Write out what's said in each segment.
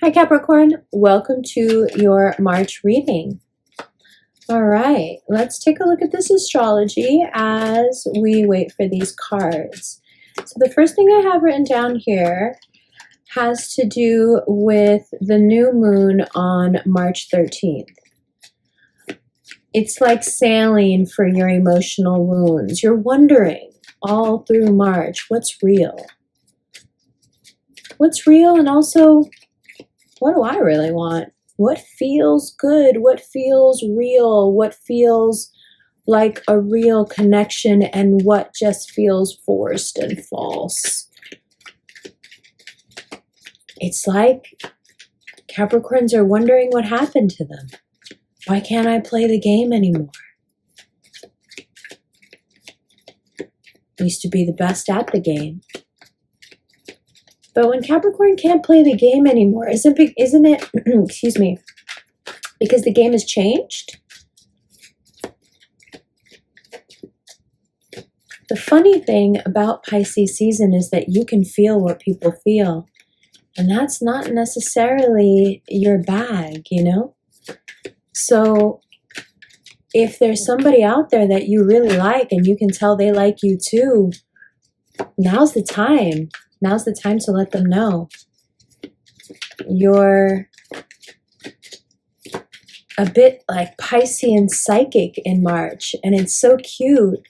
Hi Capricorn, welcome to your March reading. All right, let's take a look at this astrology as we wait for these cards. So the first thing I have written down here has to do with the new moon on March 13th. It's like saline for your emotional wounds. You're wondering all through March, what's real? What's real, and also, what do I really want? What feels good? What feels real? What feels like a real connection, and what just feels forced and false? It's like Capricorns are wondering what happened to them. Why can't I play the game anymore? I used to be the best at the game. But when Capricorn can't play the game anymore, isn't it, excuse me, because the game has changed? The funny thing about Pisces season is that you can feel what people feel. And that's not necessarily your bag, you know? So if there's somebody out there that you really like and you can tell they like you too, now's the time. Now's the time to let them know. You're a bit like Piscean psychic in March, and it's so cute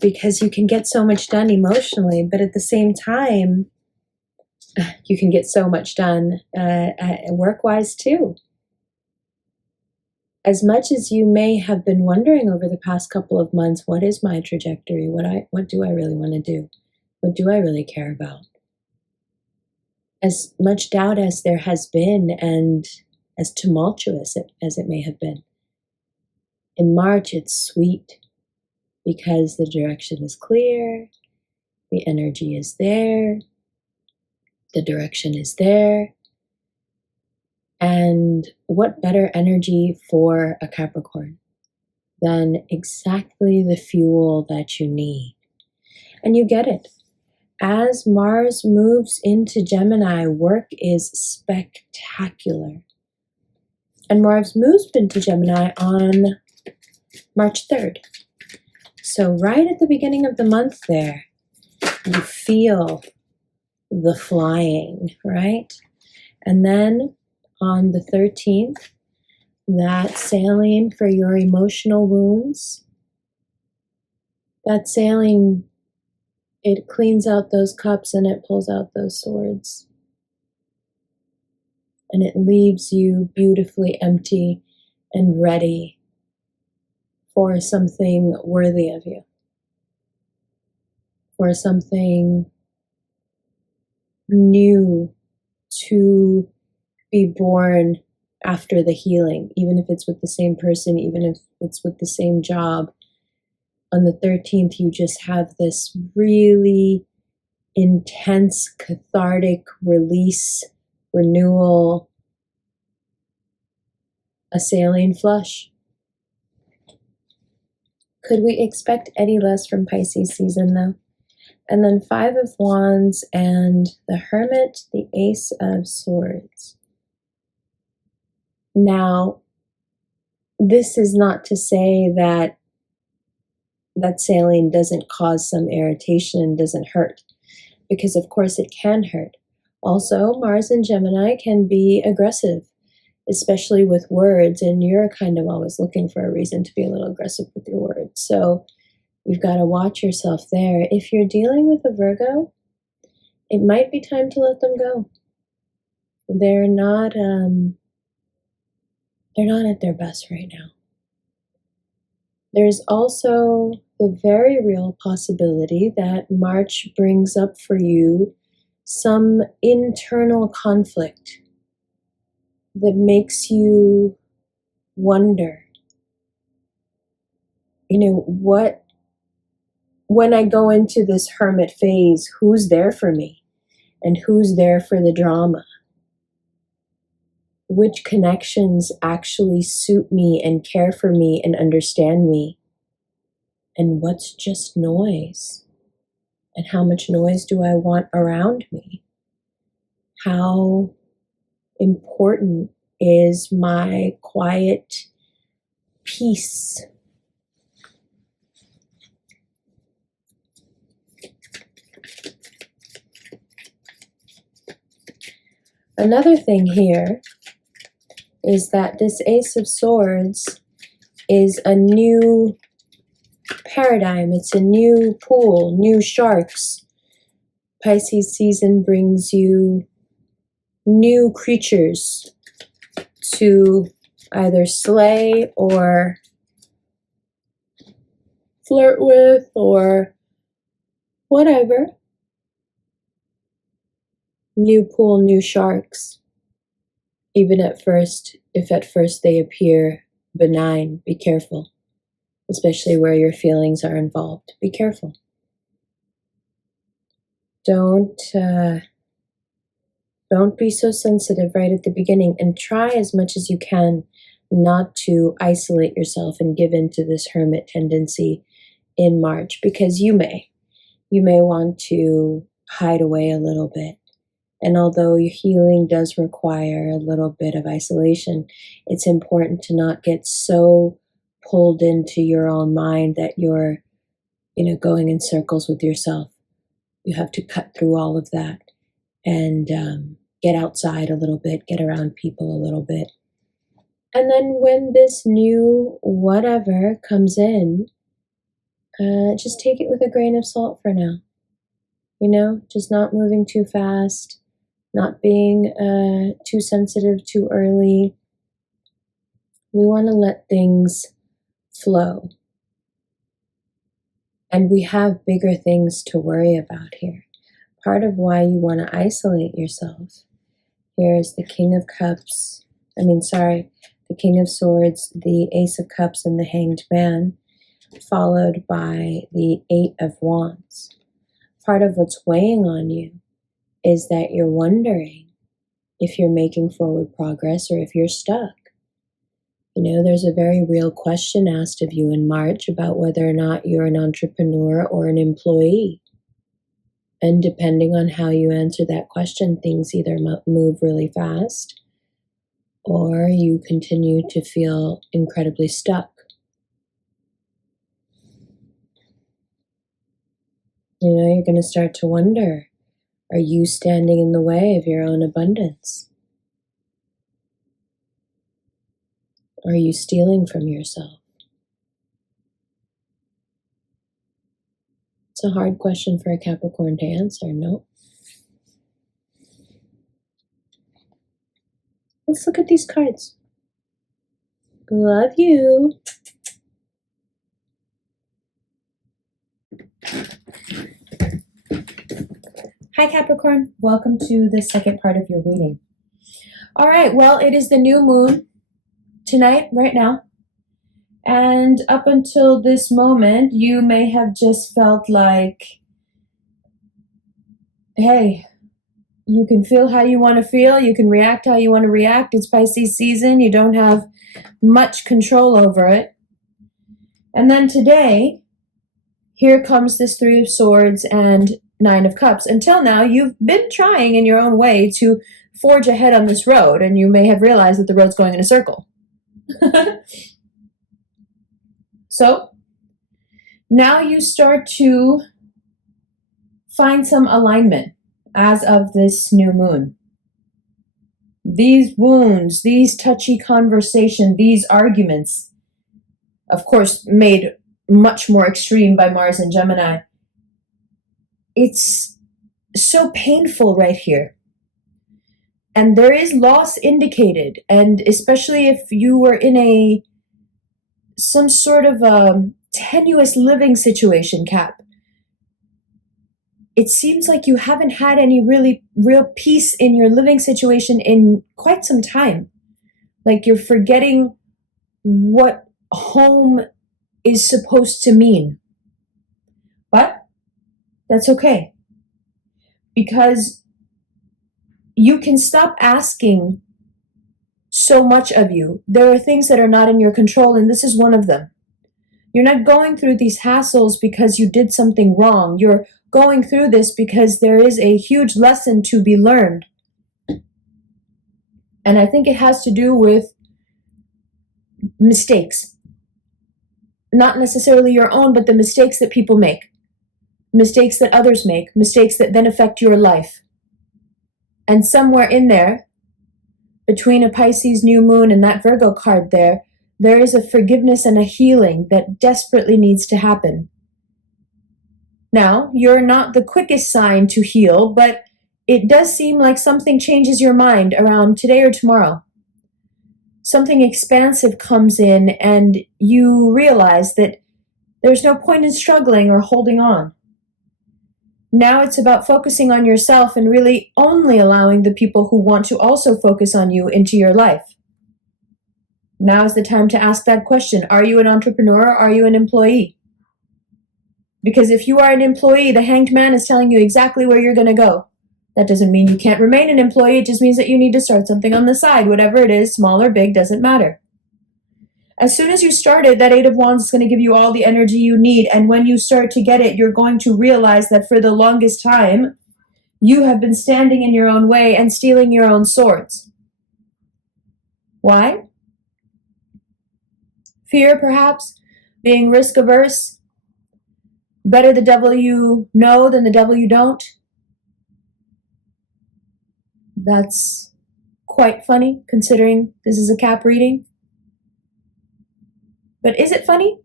because you can get so much done emotionally, but at the same time, you can get so much done work-wise too. As much as you may have been wondering over the past couple of months, what is my trajectory? What do I really want to do? What do I really care about? As much doubt as there has been, and as tumultuous as it may have been, in March it's sweet because the direction is clear, the energy is there, the direction is there. And what better energy for a Capricorn than exactly the fuel that you need? And you get it. As Mars moves into Gemini, work is spectacular. And Mars moves into Gemini on March 3rd. So right at the beginning of the month there, you feel the flying, right? And then on the 13th, that saline for your emotional wounds, that saline, it cleans out those cups and it pulls out those swords. And it leaves you beautifully empty and ready for something worthy of you. For something new to be born after the healing, even if it's with the same person, even if it's with the same job. On the 13th, you just have this really intense, cathartic release, renewal, a saline flush. Could we expect any less from Pisces season, though? And then 5 of Wands and the Hermit, the Ace of Swords. Now, this is not to say that saline doesn't cause some irritation and doesn't hurt, because of course it can hurt. Also, Mars and Gemini can be aggressive, especially with words, and you're kind of always looking for a reason to be a little aggressive with your words. So you've got to watch yourself there. If you're dealing with a Virgo, it might be time to let them go. They're not at their best right now. There's also the very real possibility that March brings up for you some internal conflict that makes you wonder, when I go into this hermit phase, who's there for me and who's there for the drama? Which connections actually suit me and care for me and understand me? And what's just noise? And how much noise do I want around me? How important is my quiet peace. Another thing here is that this Ace of Swords is a new paradigm. It's a new pool, new sharks. Pisces season brings you new creatures to either slay or flirt with or whatever. New pool, new sharks. Even at first, if at first they appear benign, be careful. Especially where your feelings are involved. Be careful. Don't be so sensitive right at the beginning, and try as much as you can not to isolate yourself and give in to this hermit tendency in March, because you may want to hide away a little bit. And although your healing does require a little bit of isolation, it's important to not get so pulled into your own mind that you're, going in circles with yourself. You have to cut through all of that and get outside a little bit, get around people a little bit. And then when this new whatever comes in, just take it with a grain of salt for now. Just not moving too fast, not being too sensitive too early. We want to let things flow. And we have bigger things to worry about here. Part of why you want to isolate yourself. Here is the King of Cups. The King of Swords, the Ace of Cups, and the Hanged Man, followed by the Eight of Wands. Part of what's weighing on you is that you're wondering if you're making forward progress or if you're stuck. There's a very real question asked of you in March about whether or not you're an entrepreneur or an employee. And depending on how you answer that question, things either move really fast or you continue to feel incredibly stuck. You're going to start to wonder, are you standing in the way of your own abundance? Are you stealing from yourself? It's a hard question for a Capricorn to answer, no? Let's look at these cards. Love you. Hi Capricorn, welcome to the second part of your reading. All right, well, it is the new moon tonight, right now. And up until this moment, you may have just felt like, hey, you can feel how you want to feel. You can react how you want to react. It's Pisces season. You don't have much control over it. And then today, here comes this Three of Swords and Nine of Cups. Until now, you've been trying in your own way to forge ahead on this road, and you may have realized that the road's going in a circle. So now you start to find some alignment as of this new moon. These wounds, these touchy conversations, these arguments, of course, made much more extreme by Mars and Gemini. It's so painful right here. And there is loss indicated, and especially if you were in some sort of a tenuous living situation, Cap. It seems like you haven't had any real peace in your living situation in quite some time. Like you're forgetting what home is supposed to mean. But that's okay. Because you can stop asking so much of you. There are things that are not in your control, and this is one of them. You're not going through these hassles because you did something wrong. You're going through this because there is a huge lesson to be learned. And I think it has to do with mistakes. Not necessarily your own, but the mistakes that people make. Mistakes that others make. Mistakes that then affect your life. And somewhere in there, between a Pisces new moon and that Virgo card there is a forgiveness and a healing that desperately needs to happen. Now, you're not the quickest sign to heal, but it does seem like something changes your mind around today or tomorrow. Something expansive comes in and you realize that there's no point in struggling or holding on. Now it's about focusing on yourself and really only allowing the people who want to also focus on you into your life. Now is the time to ask that question. Are you an entrepreneur or are you an employee? Because if you are an employee, the hanged man is telling you exactly where you're going to go. That doesn't mean you can't remain an employee. It just means that you need to start something on the side. Whatever it is, small or big, doesn't matter. As soon as you start it, that Eight of Wands is going to give you all the energy you need. And when you start to get it, you're going to realize that for the longest time, you have been standing in your own way and stealing your own swords. Why? Fear, perhaps? Being risk averse? Better the devil you know than the devil you don't? That's quite funny, considering this is a Cap reading. But is it funny?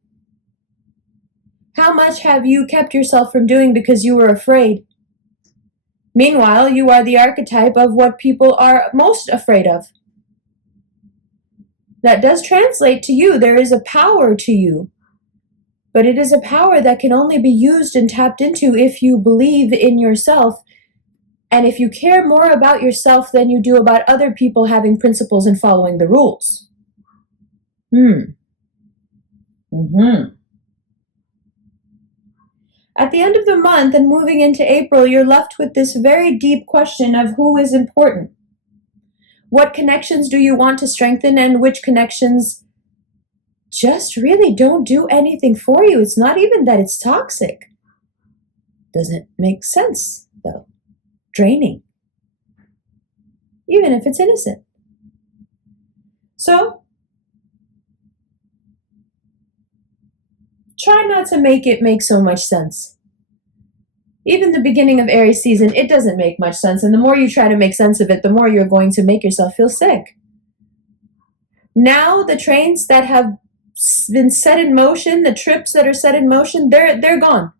How much have you kept yourself from doing because you were afraid? Meanwhile, you are the archetype of what people are most afraid of. That does translate to you. There is a power to you. But it is a power that can only be used and tapped into if you believe in yourself. And if you care more about yourself than you do about other people having principles and following the rules. At the end of the month and moving into April, you're left with this very deep question of who is important. What connections do you want to strengthen and which connections just really don't do anything for you? It's not even that it's toxic. Doesn't make sense, though. Draining. Even if it's innocent. So, try not to make it make so much sense. Even the beginning of Aries season, it doesn't make much sense. And the more you try to make sense of it, the more you're going to make yourself feel sick. Now, the trains that have been set in motion, the trips that are set in motion, they're gone.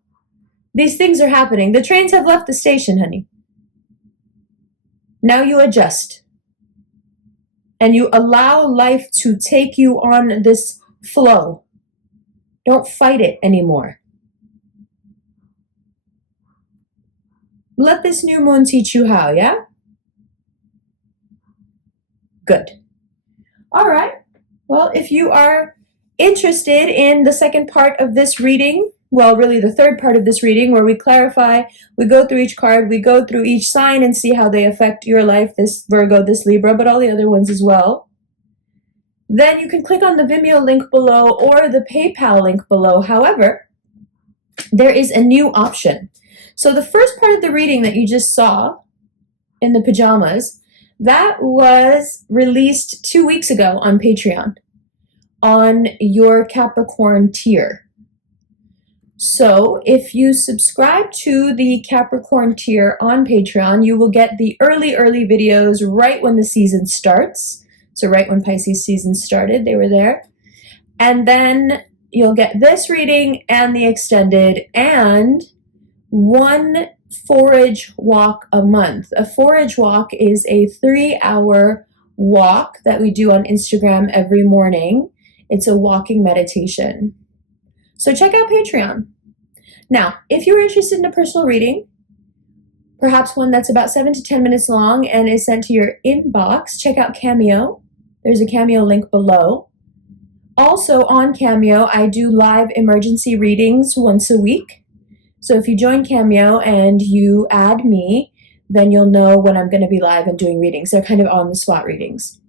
These things are happening. The trains have left the station, honey. Now you adjust. And you allow life to take you on this flow. Don't fight it anymore. Let this new moon teach you how, yeah? Good. All right. Well, if you are interested in the second part of this reading, well, really the third part of this reading, where we clarify, we go through each card, we go through each sign and see how they affect your life, this Virgo, this Libra, but all the other ones as well. Then you can click on the Vimeo link below or the PayPal link below. However, there is a new option. So the first part of the reading that you just saw in the pajamas, that was released 2 weeks ago on Patreon on your Capricorn tier. So if you subscribe to the Capricorn tier on Patreon, you will get the early videos right when the season starts. So right when Pisces season started, they were there. And then you'll get this reading and the extended and one forage walk a month. A forage walk is a 3-hour walk that we do on Instagram every morning. It's a walking meditation. So check out Patreon. Now, if you're interested in a personal reading, perhaps one that's about 7 to 10 minutes long and is sent to your inbox, check out Cameo. There's a Cameo link below. Also on Cameo, I do live emergency readings once a week. So if you join Cameo and you add me, then you'll know when I'm going to be live and doing readings. They're kind of on-the-spot readings.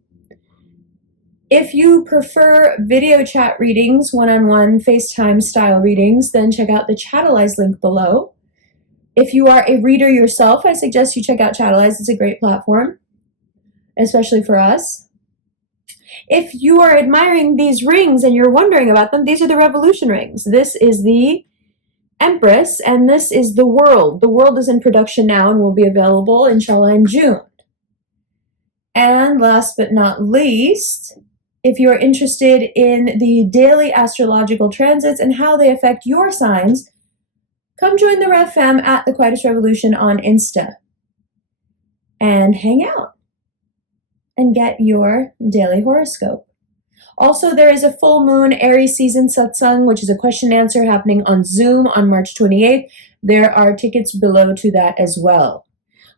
If you prefer video chat readings, one-on-one FaceTime style readings, then check out the Chatelize link below. If you are a reader yourself, I suggest you check out Chatelize. It's a great platform. especially for us. If you are admiring these rings and you're wondering about them, these are the revolution rings. This is the Empress, and this is the World. The World is in production now and will be available, inshallah, in June. And last but not least, if you're interested in the daily astrological transits and how they affect your signs, come join the Rev Fam at the Quietest Revolution on Insta and hang out and get your daily horoscope. Also, there is a full moon Aries season satsang, which is a question and answer happening on Zoom on March 28th. There are tickets below to that as well.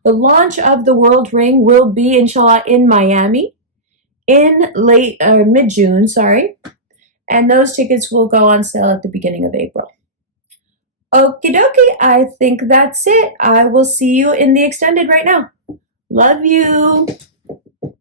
The launch of the World Ring will be, inshallah, in Miami in mid-June, and those tickets will go on sale at the beginning of April. Okie dokie, I think that's it. I will see you in the extended right now. Love you.